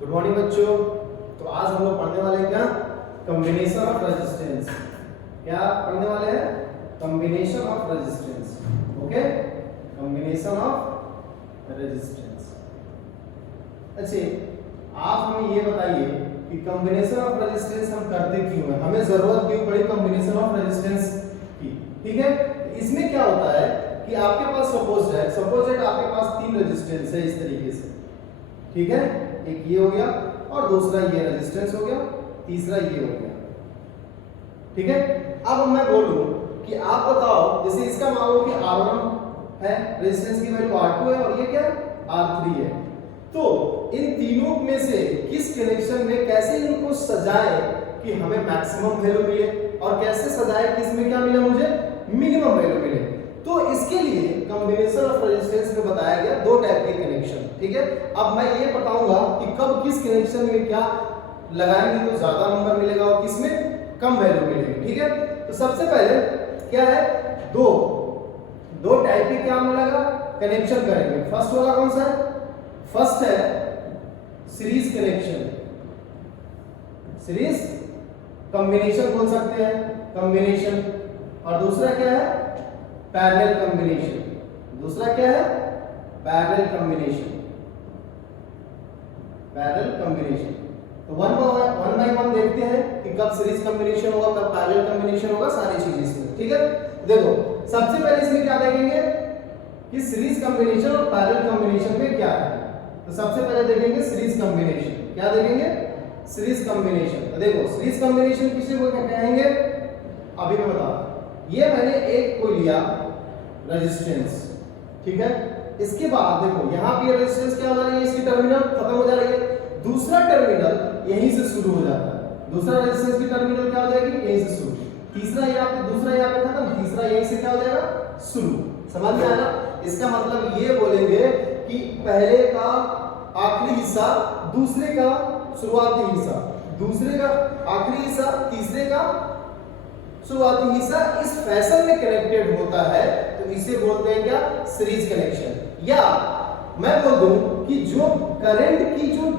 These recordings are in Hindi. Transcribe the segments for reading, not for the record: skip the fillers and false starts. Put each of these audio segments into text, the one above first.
गुड मॉर्निंग बच्चों। तो आज हम लोग पढ़ने वाले हैं क्या? Combination of resistance. क्या पढ़ने वाले हैं? Combination of resistance. Okay, combination of resistance. अच्छे, आप हमें ये बताइए कि कॉम्बिनेशन ऑफ रेजिस्टेंस हम करते क्यों हैं? हमें जरूरत क्यों पड़ी कॉम्बिनेशन ऑफ रेजिस्टेंस की? ठीक है, इसमें क्या होता है कि आपके पास सपोज दैट आपके पास तीन रेजिस्टेंस है इस तरीके से। ठीक है, एक ये हो गया और दूसरा ये रेजिस्टेंस हो गया, तीसरा ये हो गया। ठीक है, अब मैं बोलूं कि आप बताओ, जैसे इसका मान लो कि R1 है, रेजिस्टेंस की वैल्यू R2 है और ये क्या R3 है। तो इन तीनों में से किस कनेक्शन में कैसे इनको सजाएं कि हमें मैक्सिमम वैल्यू मिले और कैसे सजाएं कि इसमें क्या मिले, मुझे मिनिमम वैल्यू मिले। तो इसके लिए कॉम्बिनेशन ऑफ रेजिस्टेंस में बताया गया दो टाइप के कनेक्शन। ठीक है, अब मैं ये बताऊंगा कि कब किस कनेक्शन में क्या लगाएंगे तो ज्यादा नंबर मिलेगा और किस में कम वैल्यू मिलेगी। ठीक है, तो सबसे पहले क्या है, दो टाइप के क्या हम लगा कनेक्शन करेंगे। फर्स्ट वाला कौन सा है? फर्स्ट है सीरीज कनेक्शन, सीरीज कॉम्बिनेशन बोल सकते हैं, कॉम्बिनेशन। और दूसरा क्या है? Parallel combination. दूसरा क्या है? Parallel combination. Parallel combination. तो वन बाय वन देखते हैं कि कब सीरीज कॉम्बिनेशन होगा, कब पैरेलल कॉम्बिनेशन होगा, सारी चीजें इसमें। ठीक है, देखो सबसे पहले इसमें क्या देखेंगे कि सीरीज कॉम्बिनेशन और पैरेलल कॉम्बिनेशन में क्या है। तो सबसे पहले देखेंगे सीरीज कॉम्बिनेशन। क्या देखेंगे? Series combination. तो देखो सीरीज कॉम्बिनेशन किसे कहेंगे अभी मैं बता। ये मैंने एक को लिया रेजिस्टेंस, ठीक है, इसके बाद देखो यहां पे रेजिस्टेंस क्या हो रही है, इसकी टर्मिनल खत्म हो जा रही है, दूसरा टर्मिनल यहीं से शुरू हो जाता है। दूसरा रेजिस्टेंस की टर्मिनल क्या हो जाएगी, यहीं से शुरू, तीसरा यहां पे, दूसरा यहां पे खत्म, तीसरा यहीं से क्या हो जाएगा, शुरू। समझ में आया ना? इसका मतलब ये बोलेंगे कि पहले का आखिरी हिस्सा, दूसरे का शुरुआती हिस्सा, दूसरे का आखिरी हिस्सा, तीसरे का शुरुआती हिस्सा इस फैशन में कनेक्टेड होता है। तो इसे बोलते हैं क्या? Series connection. या मैं बोल दूं कि जो करंट की जो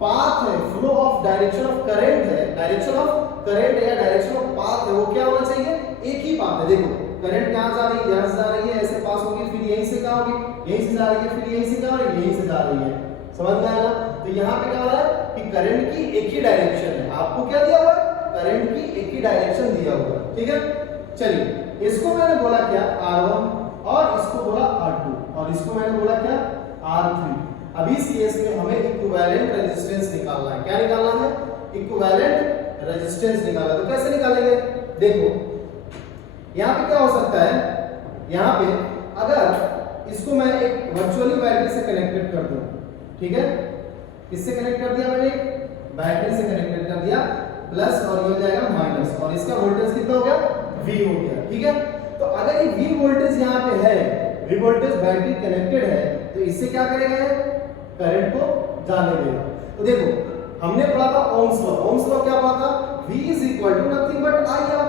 पाथ है, flow of direction of current है, डायरेक्शन ऑफ करंट या डायरेक्शन ऑफ पाथ है, वो क्या होना चाहिए? एक ही पाथ है। देखो करंट यहां जा रही है, यहां से जा रही है, ऐसे पास होगी, फिर यहीं से क्या होगी, यहीं से जा रही है, फिर यहीं से क्या हो रही है, यहीं से जा रही है। समझ में आया ना? तो यहाँ पे क्या हो रहा है कि करंट की एक ही डायरेक्शन है। आपको क्या दिया हुआ है? करंट की एक ही डायरेक्शन दिया हुआ है। ठीक है, चलिए इसको मैंने बोला क्या, R1 और इसको बोला R2 और इसको मैंने बोला क्या, R3। अब इस केस में हमें इक्विवेलेंट रेजिस्टेंस निकालना है। क्या निकालना है? इक्विवेलेंट रेजिस्टेंस निकालना। तो कैसे निकालेंगे? देखो यहाँ पे क्या हो सकता है, यहाँ पे अगर इसको मैं एक वर्चुअली बैटरी से कनेक्टेड कर दूं, ठीक है, किससे कनेक्ट कर दिया मैंने? बैटरी से कनेक्टेड कर दिया, प्लस और ये हो जाएगा माइनस, और इसका वोल्टेज कितना हो गया, V हो गया। ठीक है, तो अगर ये V वोल्टेज यहाँ पे है, V वोल्टेज बैटरी कनेक्टेड है, तो इससे क्या करेगा, करंट को जाने देगा। तो देखो हमने पढ़ा था ओम्स लॉ। ओम्स लॉ क्या पढ़ा था? V is equal to nothing but IR।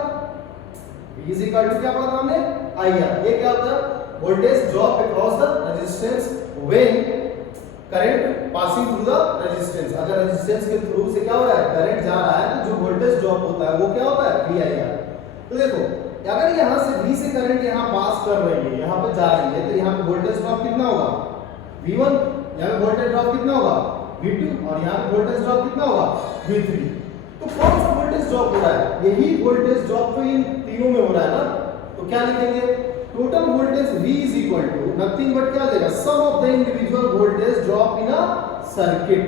V is equal to क्या पढ़ा था हमने? IR। ये क्या होता है? Voltage drop across the resistance when current passing through the resistance. अगर रेजिस्टेंस के थ्रू से क्या हो रहा है, करंट जा रहा है, तो जो वोल्टेज ड्रॉप होता है वो क्या होता है, VIR। तो देखो अगर यहां से V से करंट यहां पास कर रही है, यहां पे जा रही है, तो यहां पे वोल्टेज ड्रॉप कितना होगा, V1। यहां पे वोल्टेज ड्रॉप कितना होगा, V2। और यहां पे वोल्टेज ड्रॉप कितना होगा, V3। तो कौन सा वोल्टेज ड्रॉप हो रहा है? यही वोल्टेज ड्रॉप तो इन तीनों में हो रहा है ना। तो क्या लिखेंगे, total voltage V is equal to nothing but क्या देगा, sum of the individual voltage drop in a circuit।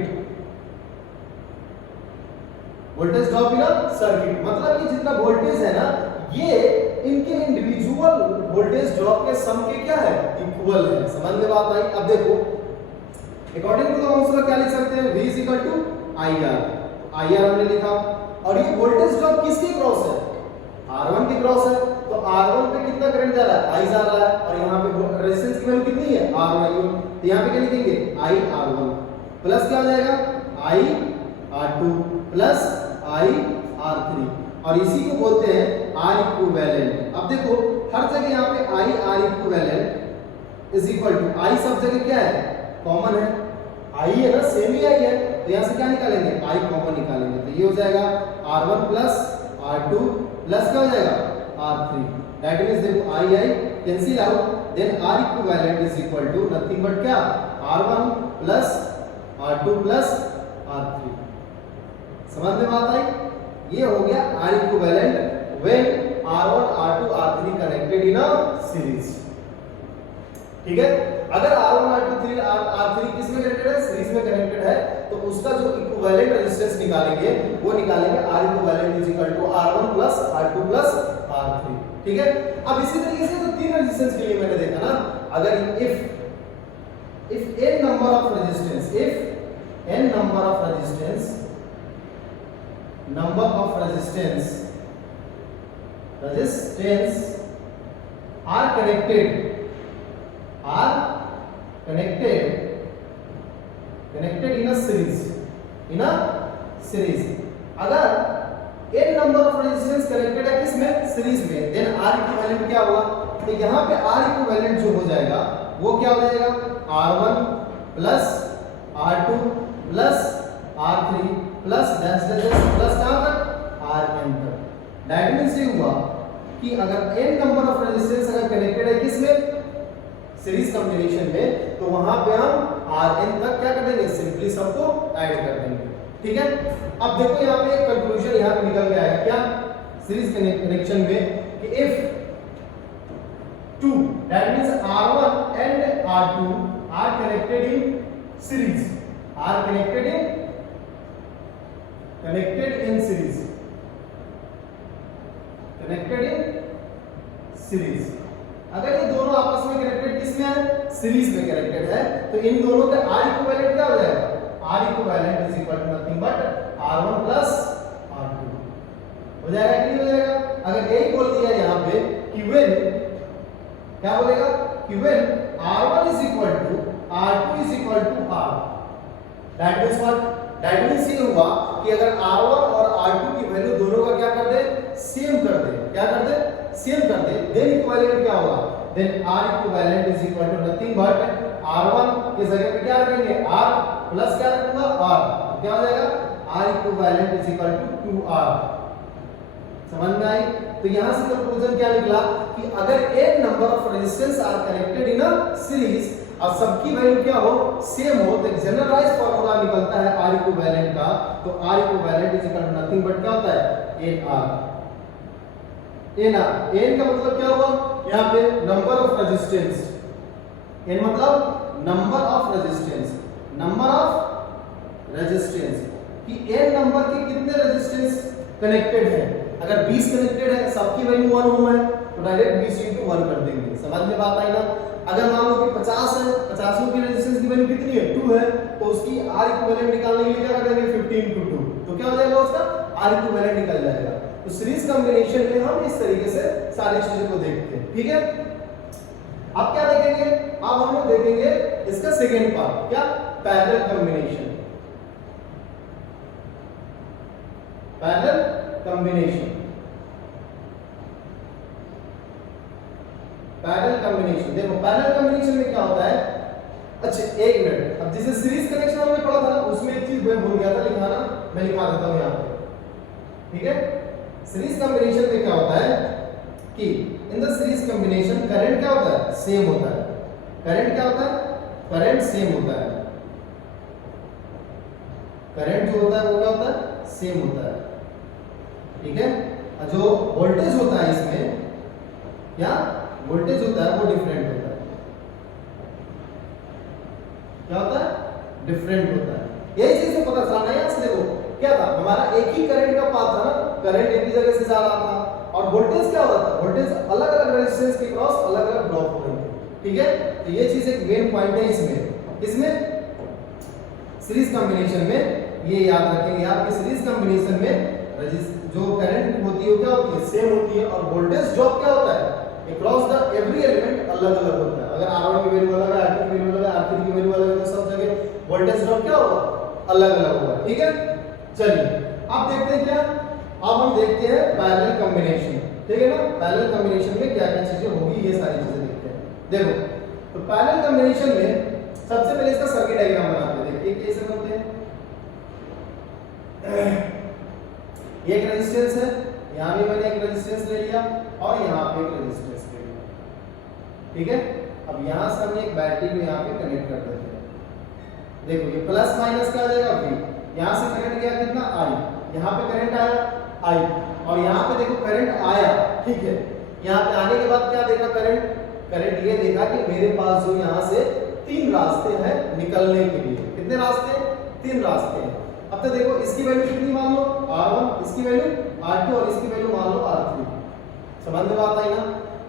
Voltage drop in a circuit मतलब ये जितना वोल्टेज है ना, ये इनके इंडिविजुअल वोल्टेज ड्रॉप के सम के क्या है, इक्वल है। समझ में बात आई? अब देखो according to the Ohm's law क्या लिख सकते हैं, V is equal to IR। IR हमने लिखा, और ये वोल्टेज ड्रॉप किसके क्रॉस है, R1 के क्रॉस है। तो R1 पे कितना करंट जा रहा है, I जा रहा है, और यहाँ पे रेजिस्टेंस की वैल्यू कितनी है, R1। तो यहाँ पे क्या लिखेंगे, IR1 प्लस क्या हो जाएगा, IR2 प्लस IR3, और इसी को बोलते हैं R इक्विवेलेंट। अब देखो हर जगह यहाँ पे I R equivalent is equal to, I सब जगह क्या है, कॉमन है, आई है ना, सेम ही आई है, तो यहाँ से क्या निकालेंगे, आई कॉमन निकालेंगे, तो ये हो जाएगा R1 प्लस R2 प्लस क्या हो जाएगा R3, दैट मींस देखो I I cancel out, then R equivalent is equal to nothing but क्या R1 plus R2 plus R3। समझ में बात आई? ये हो गया R equivalent when R1 R2 R3 connected in a series. ठीक है, अगर R1 R2 R3 किस में कनेक्टेड है, सीरीज में कनेक्टेड है, तो उसका जो इक्विवेलेंट रेजिस्टेंस निकालेंगे वो निकालेंगे R equivalent is equal to R1 plus R2 plus R3। ठीक है, अब इसी तरीके से तो तीन रेजिस्टेंस के लिए मैंने देखा ना, अगर if n number of resistance, if n number of resistance are connected in a series, अगर n number of resistance connected है किसमें, सीरीज में, then R equivalent क्या होगा, तो यहाँ पे R equivalent जो हो जाएगा वो क्या हो जाएगा R1 plus R2 plus R3 plus plus कहाँ तक Rn तक। दैट मींस ये हुआ कि अगर n नंबर ऑफ रेजिस्टेंस अगर कनेक्टेड है किसमें, सीरीज कॉम्बिनेशन में, तो वहां पे हम Rn तक क्या कर देंगे, सिंपली सबको ऐड कर देंगे। ठीक है, अब देखो यहाँ पे एक कंक्लूजन यहाँ पे निकल गया है क्या, सीरीज कनेक्शन में कि if two that means R1 and R2 are connected in series, अगर ये दोनों आपस में कनेक्टेड किसमें है, सीरीज में कनेक्टेड है, तो इन दोनों का R इक्विवेलेंट क्या हो जाएगा, R equivalent is equal to nothing but R1 plus R2 हो जाएगा कि नहीं हो जाएगा। अगर यही बोल दिया यहाँ पे कि when क्या बोलेगा कि when R1 is equal to R2 is equal to R, that means what, that means ये हुआ कि अगर R1 और R2 की वैल्यू दोनों का क्या कर दे, सेम कर दे, क्या कर दे, सेम कर दे, then इक्विवेलेंट क्या होगा, then R equivalent is equal to nothing but R1 की जगह पे क्या रखेंगे R प्लस क्या रखूंगा R, क्या हो जाएगा R equivalent is equal to 2R। समझ में आई? तो यहाँ से कंक्लूजन क्या निकला कि अगर n number of resistance R connected in a series और सबकी वैल्यू क्या हो, सेम हो, तो जनरलाइज फार्मूला निकलता है R इक्विवेलेंट का, तो R equivalent is equal to nothing but क्या होता है nR। n का मतलब क्या हुआ, यहाँ पे नंबर ऑफ रेजिस्टेंस, n मतलब नंबर ऑफ रेजिस्टेंस कि n नंबर के कितने रेजिस्टेंस कनेक्टेड है, अगर 20 कनेक्टेड है, सबकी वैल्यू 1 ओम है, तो डायरेक्ट 20 * 1 कर देंगे। समझ में बात आई ना? अगर मान लो कि 50 है, 50 की रेजिस्टेंस की वैल्यू कितनी है 2 है, तो उसकी R इक्विवेलेंट निकालने के लिए क्या करेंगे 15 * 2, तो क्या हो जाएगा उसका R इक्विवेलेंट निकल जाएगा। तो सीरीज कॉम्बिनेशन में हम इस तरीके से सारी चीजों को देखते हैं। ठीक है, अब क्या देखेंगे, अब हम लोग देखेंगे इसका सेकंड पार्ट, क्या, पैरेलल कॉम्बिनेशन। पैरेलल कॉम्बिनेशन देखो पैरेलल कॉम्बिनेशन में क्या होता है, अच्छा एक मिनट, अब जैसे सीरीज कनेक्शन हमने पढ़ा था ना, उसमें एक चीज मैं भूल गया था लिखाना, मैं लिखा देता हूं यहाँ पे। ठीक है, सीरीज कॉम्बिनेशन में क्या होता है कि in the series combination current क्या होता है, सेम होता है। करंट क्या होता है, करंट सेम होता है। करंट जो होता है वो क्या होता है, सेम होता है। ठीक है, और जो वोल्टेज होता है इसमें, क्या वोल्टेज होता है वो डिफरेंट होता है। क्या होता है, डिफरेंट होता है। यही चीज को पता चलाना है। यहाँ से देखो क्या था, हमारा एक ही करंट का पाथ था ना, करंट एक ही जगह से जा रहा था, और वोल्टेज क्या हो रहा था, वोल्टेज अलग अलग रेजिस्टेंस के क्रॉस अलग अलग ड्रॉप हो रहे थे। ठीक है, तो ये चीज एक मेन पॉइंट है इसमें सीरीज कॉम्बिनेशन में ये याद रखेंगे आप कि सीरीज कॉम्बिनेशन में जो करंट होती है वो क्या होती है, सेम होती है, और वोल्टेज ड्रॉप क्या होता है, अक्रॉस द एवरी एलिमेंट अलग अलग होता है। अगर R1 की वैल्यू अलग है, R2 की वैल्यू अलग है, R3 की वैल्यू अलग है, तो सब जगह वोल्टेज ड्रॉप क्या होगा, अलग अलग होगा। ठीक है, चलिए अब देखते हैं क्या, अब हम देखते हैं पैरेलल कॉम्बिनेशन। ठीक है ना, पैरेलल कॉम्बिनेशन में क्या क्या चीजें होगी, ये सारी चीजें देखते हैं। देखो तो पैरेलल कॉम्बिनेशन में सबसे पहले इसका सर्किट डायग्राम बनाते हैं। ठीक है, इसे बोलते हैं। एक रेजिस्टेंस है, यहाँ भी मैंने एक रेजिस्टेंस ले लिया और यहाँ पे एक रेजिस्टेंस ले लिया, ठीक है। अब यहाँ से हमने एक बैटरी को यहाँ पे कनेक्ट कर देते हैं। देखो ये प्लस माइनस क्या आ जाएगा V, यहाँ से करंट गया कितना I, यहाँ पे करंट आया I, और यहाँ पे देखो करंट आया, ठीक है। यहाँ पे आने के बाद क्या देखा करंट ये देखा कि मेरे पास जो यहाँ से 3 रास्ते हैं निकलने के लिए। कितने रास्ते? 3 रास्ते हैं। अब तो देखो इसकी वैल्यू कितनी मान लो R1, इसकी वैल्यू R2 और इसकी वैल्यू मान लो R3। समझ में बात आई ना?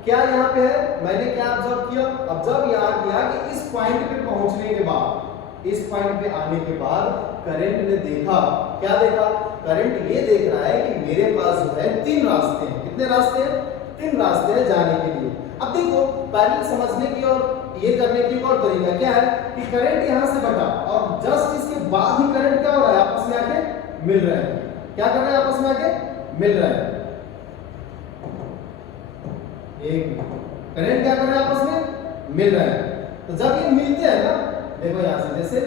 क्या यहाँ पे है, मैंने क्या ऑब्जर्व किया, ऑब्जर्व यहाँ किया कि इस पॉइंट पे पहुंचने के बाद, इस पॉइंट पे आने के बाद करंट ने देखा, क्या देखा, करंट ये देख रहा है कि मेरे पास जो है 3 रास्ते हैं। कितने रास्ते हैं? 3 रास्ते हैं जाने के लिए। अब देखो पैरेलल समझने की और ये करने की और तरीका क्या है कि करंट यहाँ से बटा और जस्ट इसके बाद ही करंट क्या हो रहा है, आपस में आके मिल रहे हैं। क्या कर रहे हैं, आपस में आके मिल रहे हैं। एक करंट क्या कर रहे हैं, आपस में मिल रहे हैं। तो जब ये मिलते हैं ना, देखो यहाँ से जैसे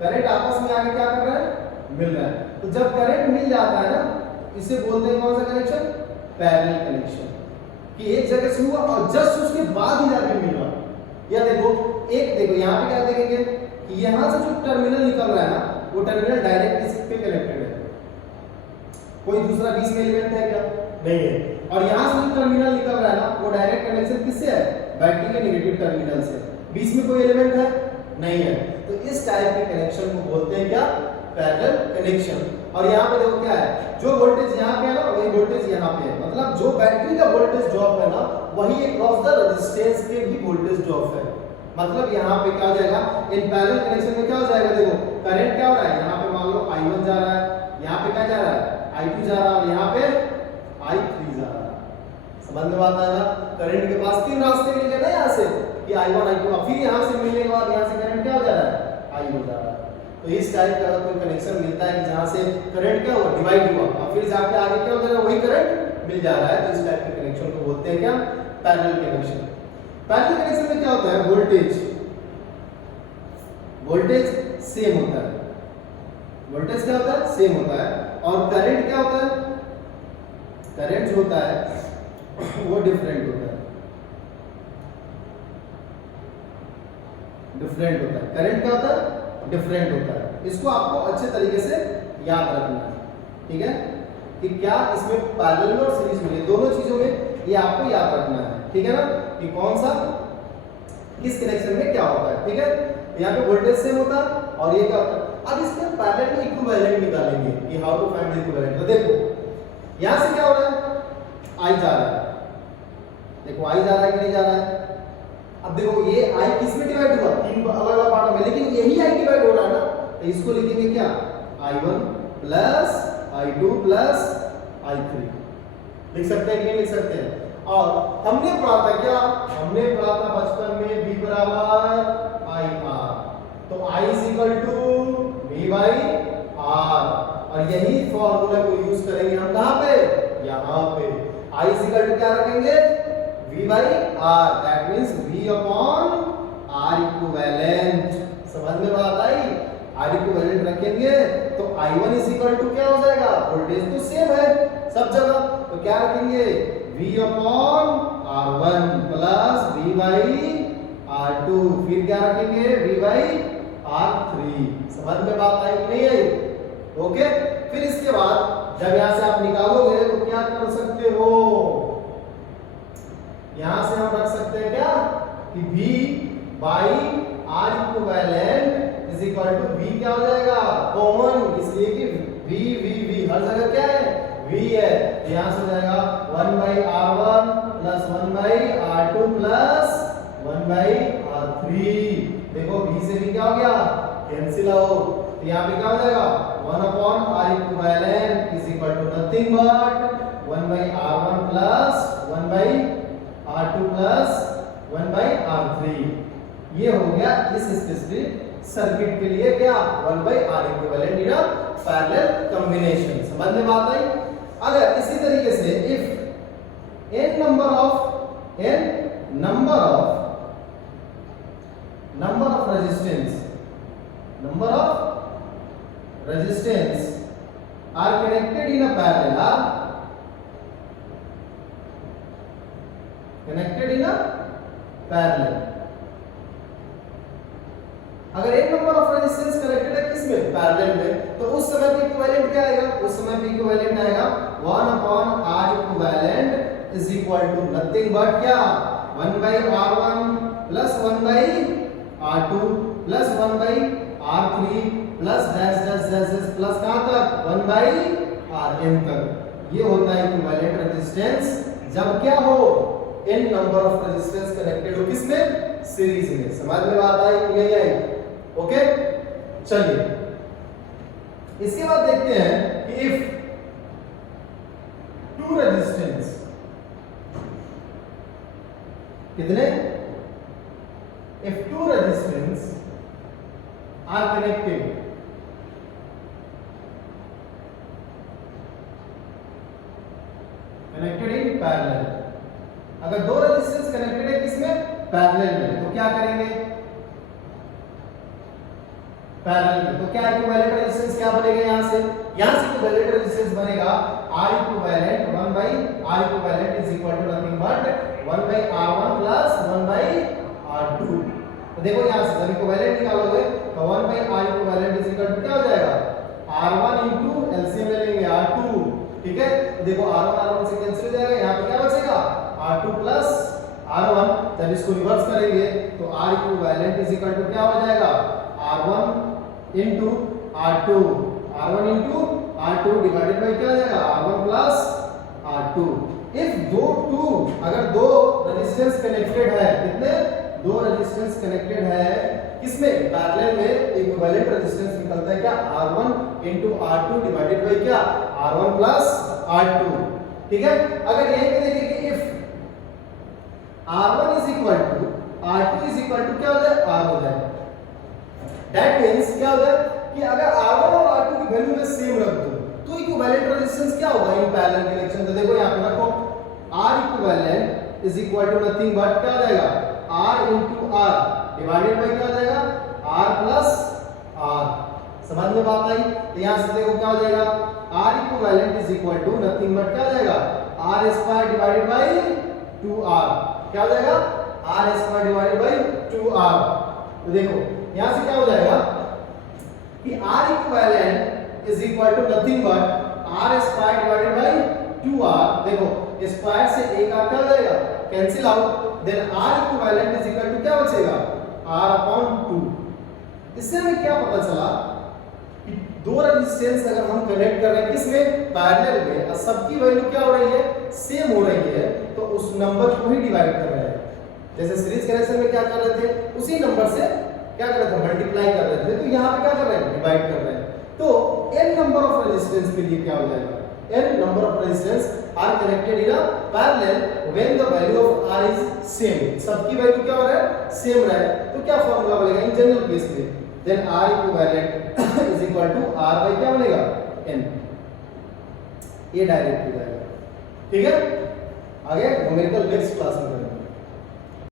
करंट आपस में आके क्या कर रहे हैं, मिल रहे हैं। तो जब करंट मिल जाता है ना, इसे बोलते हैं कौन सा कनेक्शन, पैरेलल कनेक्शन, कि एक जगह से हुआ और जस्ट उसके बाद ही जाके मिल रहा। या देखो देखो यहाँ पे क्या देखेंगे कि यहाँ से जो टर्मिनल निकल रहा है ना, वो टर्मिनल डायरेक्ट इस पे कनेक्टेड है। कोई दूसरा बीच में एलिमेंट है क्या? नहीं है। और यहाँ से जो टर्मिनल निकल रहा है ना, वो डायरेक्ट कनेक्शन किससे है, बैटरी के नेगेटिव टर्मिनल से। बीच में कोई एलिमेंट है नहीं है। तो इस टाइप के कनेक्शन को बोलते हैं क्या, पैरेलल कनेक्शन। और यहाँ पे देखो क्या है, जो वोल्टेज यहाँ पे है ना, वही वोल्टेज यहाँ पे है। मतलब जो बैटरी का वोल्टेज ड्रॉप है ना, वही अक्रॉस द रेजिस्टेंस के भी वोल्टेज ड्रॉप है। मतलब यहाँ पे क्या हो जाएगा, इन पैरेलल कनेक्शन में क्या हो जाएगा, देखो करंट क्या हो रहा है, यहाँ पे मान लो I1 जा रहा है, यहाँ पे क्या जा रहा है, I2 जा रहा है, और यहाँ पे I3 जा रहा है। समझ में बात आएगा? करंट के पास 3 रास्ते मिल गए ना यहाँ से, कि I1 I2, और फिर यहाँ से मिलने के बाद यहाँ से करंट क्या हो जा रहा है, I हो जा रहा है। तो इस टाइप का कोई कनेक्शन मिलता है कि जहाँ से करंट क्या हुआ, डिवाइड हुआ, और फिर जाके आगे क्या हो जाएगा, वही करंट मिल जा रहा है। तो इस टाइप के कनेक्शन को बोलते हैं क्या, पैरेलल कनेक्शन। पैरेलल कनेक्शन में क्या होता है, वोल्टेज सेम होता है। वोल्टेज क्या होता है, सेम होता है। और करंट क्या होता है, करंट जो होता है वो डिफरेंट होता है। डिफरेंट होता है, करंट क्या होता है, डिफरेंट होता है। इसको आपको अच्छे तरीके से याद रखना है, ठीक है, कि क्या इसमें पैरेलल और सीरीज में, दोनों चीजों में ये आपको याद रखना है, ठीक है ना, कि कौन सा किस कनेक्शन में क्या होता है, ठीक है। यहाँ पे वोल्टेज सेम होता है और ये क्या होता है। अब इसके पैरेलल में इक्विवेलेंट निकालेंगे कि how to find the equivalent. तो देखो यहाँ से क्या हो रहा है, I जा रहा है, देखो I जा रहा है कि नहीं जा रहा है। अब देखो ये I किस में डिवाइड हुआ, 3 अलग-अलग पार्ट में, लेकिन यही I डिवाइड हो रहा है ना, तो इसको लिखेंगे क्या, I1 plus I2 plus I3। लिख सकते हैं कि नहीं लिख सकते हैं। और हमने पढ़ा था क्या, हमने पढ़ा था बचपन में V बराबर IR, तो I is equal to V by R, और यही फॉर्मूला को यूज करेंगे हम कहाँ पे, यहाँ पे। I इज इक्वल टू क्या रखेंगे, V by R, that means V upon R equivalent. समझ में बात आई, R इक्विवेलेंट रखेंगे तो I1 इज इक्वल टू क्या हो जाएगा, वोल्टेज तो सेम है सब जगह, तो क्या रखेंगे, V upon R1 plus V by R2, फिर क्या रखेंगे, V बाई R3। समझ में बात आई कि नहीं आई, ओके। फिर इसके बाद जब यहां से आप निकालोगे तो क्या कर सकते हो, यहां से हम रख सकते हैं क्या कि V by R equivalent is equal to V क्या हो जाएगा, कॉमन, इसलिए कि V हर जगह क्या है, V है, तो यहां से हो जाएगा 1 by R1 plus 1 by R2 plus 1 by R3। देखो V से भी क्या हो गया, कैंसिल आउट, तो यहाँ पे क्या हो जाएगा, 1 upon R equivalent is equal to nothing but 1 by R1 plus 1 by R2 plus 1 by R3। ये हो गया इस स्पेसिफिक सर्किट के लिए क्या, 1 by R equivalent in a parallel combination. समझ में बात आई। अगर इसी तरीके से if n number of resistance number of resistance are connected in a parallel, connected in a parallel. अगर एक नंबर ऑफ रेजिस्टेंस कनेक्टेड है किसमें, पैरेलल में, तो उस समय पे इक्विवेलेंट क्या आएगा, उस समय पे इक्विवेलेंट आएगा 1/R equivalent is equal to nothing but क्या, 1/R1 plus 1/R2 plus 1/R3 plus dash dash dash plus कहां तक 1/Rn तक। ये होता है इक्विवेलेंट रेजिस्टेंस जब क्या हो, n number of resistance connected हो, किसमें, सीरीज में। समझ में बात आई कि नहीं आई? ओके, चलिए इसके बाद देखते हैं कि इफ टू रेजिस्टेंस, कितने, if two resistance R connected, connected in parallel, अगर दो रेजिस्टेंस कनेक्टेड है किसमें, पैरेलल में, तो क्या करेंगे, पैरेलल में, तो क्या इक्विवेलेंट रेजिस्टेंस क्या बनेगा, यहां से इक्विवेलेंट रेजिस्टेंस बनेगा R equivalent 1/R equivalent is equal to nothing but 1/R1 plus 1/R2। तो देखो यहां से जब इक्विवेलेंट निकालोगे तो 1/R equivalent is equal to क्या हो जाएगा, R1 इनटू एलसीएम ले लेंगे R2, ठीक है। तो देखो R1 से कैंसिल हो जाएगा, यहां पे क्या बचेगा R2 प्लस R1। जब इसको रिवर्स करेंगे तो R equivalent is equal to क्या हो जाएगा, R1 into R2, R1 into R2 divided by क्या हो जाएगा, R1 प्लस R2। इफ अगर दो रेजिस्टेंस कनेक्टेड है, कितने, दो रेजिस्टेंस कनेक्टेड है किसमें, पैरेलल में, इक्विवेलेंट रेजिस्टेंस निकलता है क्या, R1 into R2 divided by क्या, R1 प्लस R2, ठीक है। अगर यहीं पे देखिए कि if R1 is equal to R2 is equal to क्या हो जाए, R हो जाए, दैट मींस क्या हो जाए कि अगर R1 और R2 की वैल्यू में सेम रख दो तो इक्विवेलेंट रेजिस्टेंस क्या होगा इन पैरेलल कनेक्शन। तो देखो यहां पे रखो R equivalent is equal to nothing but क्या हो जाएगा, R into R divided by क्या हो जाएगा, R प्लस R। समझ में बात आई? तो यहां से देखो क्या हो जाएगा, R equivalent is equal to nothing but क्या हो जाएगा, R square divided by 2R, क्या हो जाएगा, R square divided by 2R। तो देखो यहां से क्या हो जाएगा कि R equivalent is equal to nothing but R square divided by 2R। देखो स्क्वायर से एक R क्या हो जाएगा, cancel out, then R equivalent is equal to क्या बचेगा, R अपॉन 2। इससे हमें क्या पता चला कि दो रेजिस्टेंस अगर हम कनेक्ट कर रहे हैं किसमें, पैरेलल में, और सबकी वैल्यू क्या हो रही है, सेम हो रही है, तो उस नंबर को ही डिवाइड कर रहे हैं। जैसे सीरीज कनेक्शन में क्या कर रहे थे, उसी नंबर से क्या कर रहे थे, मल्टीप्लाई कर रहे थे, तो यहाँ पे क्या कर रहे हैं, डिवाइड कर रहे हैं। तो n नंबर ऑफ रेजिस्टेंस के लिए क्या हो जाएगा, n number of resistance R connected in a parallel when the value of r is same, सबकी वैल्यू क्या हो रहा है, सेम रहा है, तो क्या फॉर्मूला बनेगा इन जनरल केस में, then r equivalent is equal to r by क्या बनेगा, n। ये डायरेक्ट हो जाएगा, ठीक है। आगे न्यूमेरिकल नेक्स्ट क्लास में